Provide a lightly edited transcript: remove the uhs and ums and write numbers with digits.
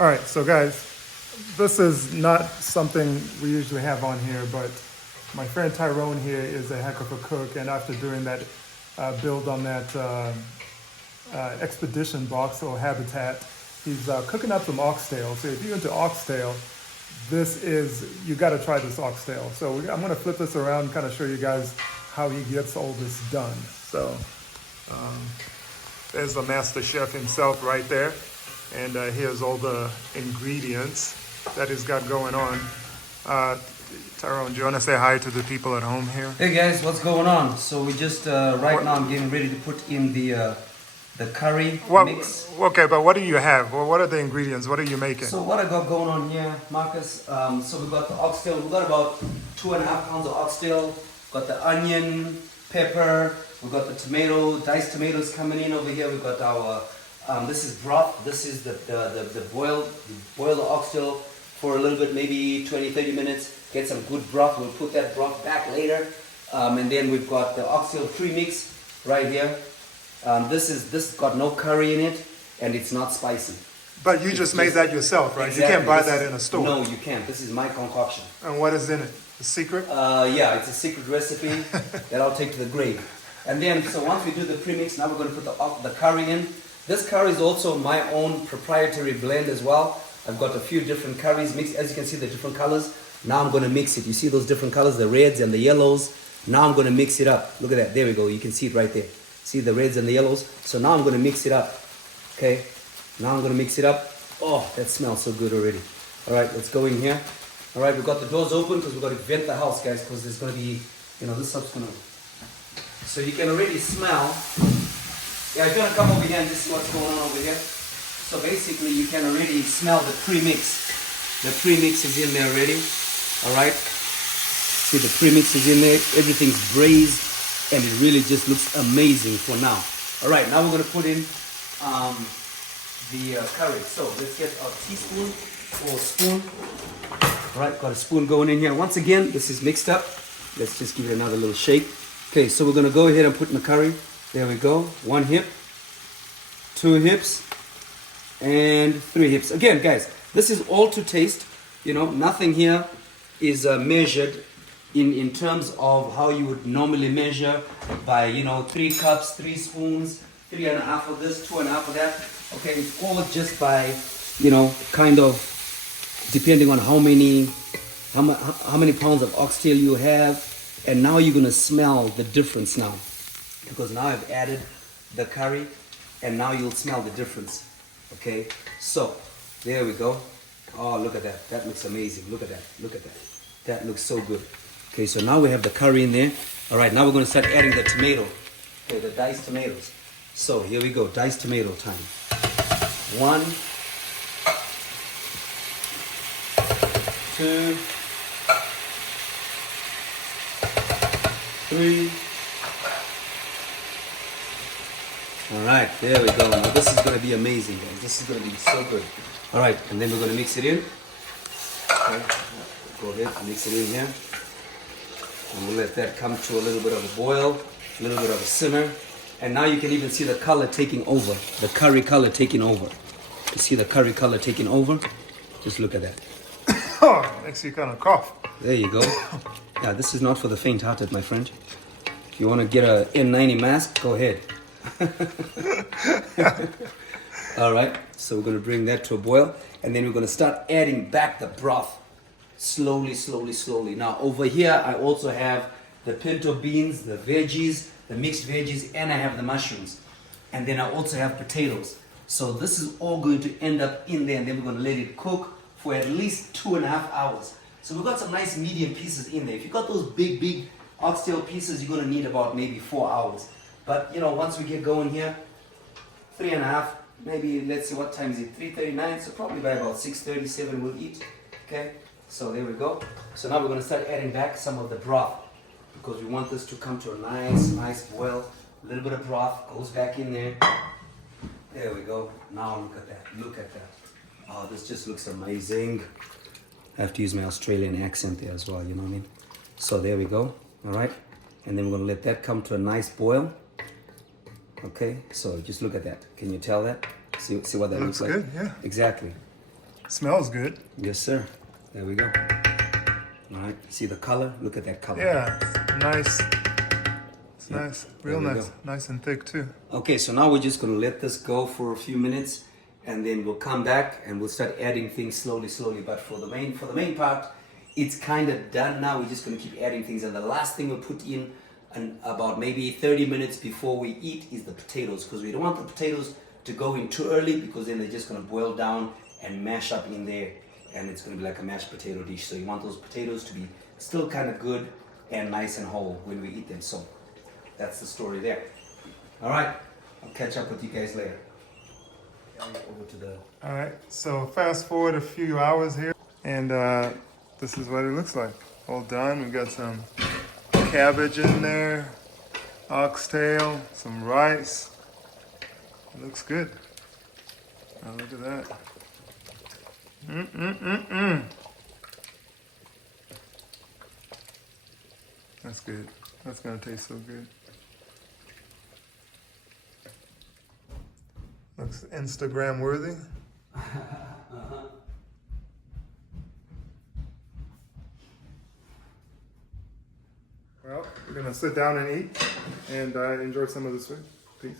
All right, so guys, this is not something we usually have on here, but my friend Tyrone here is a heck of a cook, and after doing that build on that expedition box or habitat, he's cooking up some oxtail. So if you're into oxtail, you got to try this oxtail. So I'm going to flip this around and kind of show you guys how he gets all this done. So there's the master chef himself right there. And here's all the ingredients that he's got going on. Tyrone, do you want to say hi to the people at home here? Hey guys, what's going on? So we just right now I'm getting ready to put in the curry mix. Okay, but what do you have? Well, what are the ingredients? What are you making? So what I got going on here, Marcus? So we got the oxtail. We got about 2.5 pounds of oxtail. Got the onion, pepper. We got the tomato, diced tomatoes coming in over here. We got our this is broth. This is the boil the oxtail for a little bit, maybe 20-30 minutes. Get some good broth. We'll put that broth back later. And then we've got the oxtail premix right here. This got no curry in it, and it's not spicy. But you just made that yourself, right? Exactly. You can't buy that in a store. No, you can't. This is my concoction. And what is in it? A secret? Yeah, it's a secret recipe that I'll take to the grave. And then, so once we do the premix, now we're going to put the curry in. This curry is also my own proprietary blend as well. I've got a few different curries mixed. As you can see, the different colors. Now I'm going to mix it. You see those different colors, the reds and the yellows. Now I'm going to mix it up. Look at that. There we go. You can see it right there. See the reds and the yellows? So now I'm going to mix it up. Okay. Now I'm going to mix it up. Oh, that smells so good already. All right, let's go in here. All right, we've got the doors open because we've got to vent the house, guys, because there's going to be, this stuff's going to... So you can already smell. Yeah, if you want to come over here and just see what's going on over here. So basically, you can already smell the premix. The premix is in there already. All right. See, the premix is in there. Everything's braised, and it really just looks amazing for now. All right, now we're going to put in the curry. So let's get a teaspoon or a spoon. All right, got a spoon going in here. Once again, this is mixed up. Let's just give it another little shake. Okay, so we're going to go ahead and put in the curry. There we go. 1 hip, 2 hips, and 3 hips. Again, guys, this is all to taste. Nothing here is measured in terms of how you would normally measure by, 3 cups, 3 spoons, 3.5 of this, 2.5 of that. Okay, it's all just by, kind of depending on how many pounds of oxtail you have. And now you're going to smell the difference now. Because now I've added the curry, and now you'll smell the difference. Okay, so there we go. Oh, look at that. That looks amazing. Look at that. Look at that. That looks so good. Okay, so now we have the curry in there. All right, now we're going to start adding the tomato. Okay, the diced tomatoes. So here we go. Diced tomato time. 1, 2, 3. All right, there we go. Now this is going to be amazing, guys. This is going to be so good. All right, and then we're going to mix it in. Okay, go ahead, mix it in here. And we'll let that come to a little bit of a boil, a little bit of a simmer. And now you can even see the color taking over, the curry color taking over. You see the curry color taking over? Just look at that. Oh, makes you kind of cough. There you go. Yeah, this is not for the faint-hearted, my friend. If you want to get a N90 mask, go ahead. All right, so we're going to bring that to a boil, and then we're going to start adding back the broth slowly, slowly, slowly. Now over here I also have the pinto beans, the veggies, the mixed veggies, and I have the mushrooms, and then I also have potatoes. So this is all going to end up in there, and then we're going to let it cook for at least 2.5 hours. So we've got some nice medium pieces in there. If you've got those big oxtail pieces, you're going to need about maybe 4 hours. But once we get going here, 3.5, maybe, let's see, what time is it? 3:39, so probably by about 6:37 we'll eat. Okay, so there we go. So now we're going to start adding back some of the broth, because we want this to come to a nice boil. A little bit of broth goes back in there. There we go. Now look at that. Look at that. Oh, this just looks amazing. I have to use my Australian accent there as well, you know what I mean? So there we go. All right. And then we're going to let that come to a nice boil. Okay, so just look at that. Can you tell that? See what that looks like? Looks good, yeah. Exactly. Smells good. Yes, sir. There we go. All right. See the color? Look at that color. Yeah, nice. It's Yep. nice, real There we nice, go. nice and thick too. Okay, so now we're just gonna let this go for a few minutes, and then we'll come back and we'll start adding things slowly. But for the main part, it's kind of done now. We're just gonna keep adding things, and the last thing we'll put in, and about maybe 30 minutes before we eat, is the potatoes, because we don't want the potatoes to go in too early, because then they're just gonna boil down and mash up in there, and it's gonna be like a mashed potato dish. So you want those potatoes to be still kind of good and nice and whole when we eat them. So that's the story there. All right, I'll catch up with you guys later. Over to the. All right, so fast forward a few hours here, and this is what it looks like. All done. We got some cabbage in there, oxtail, some rice. It looks good. Now look at that. That's good. That's gonna taste so good. Looks Instagram worthy. Well, we're gonna sit down and eat and enjoy some of this food. Peace.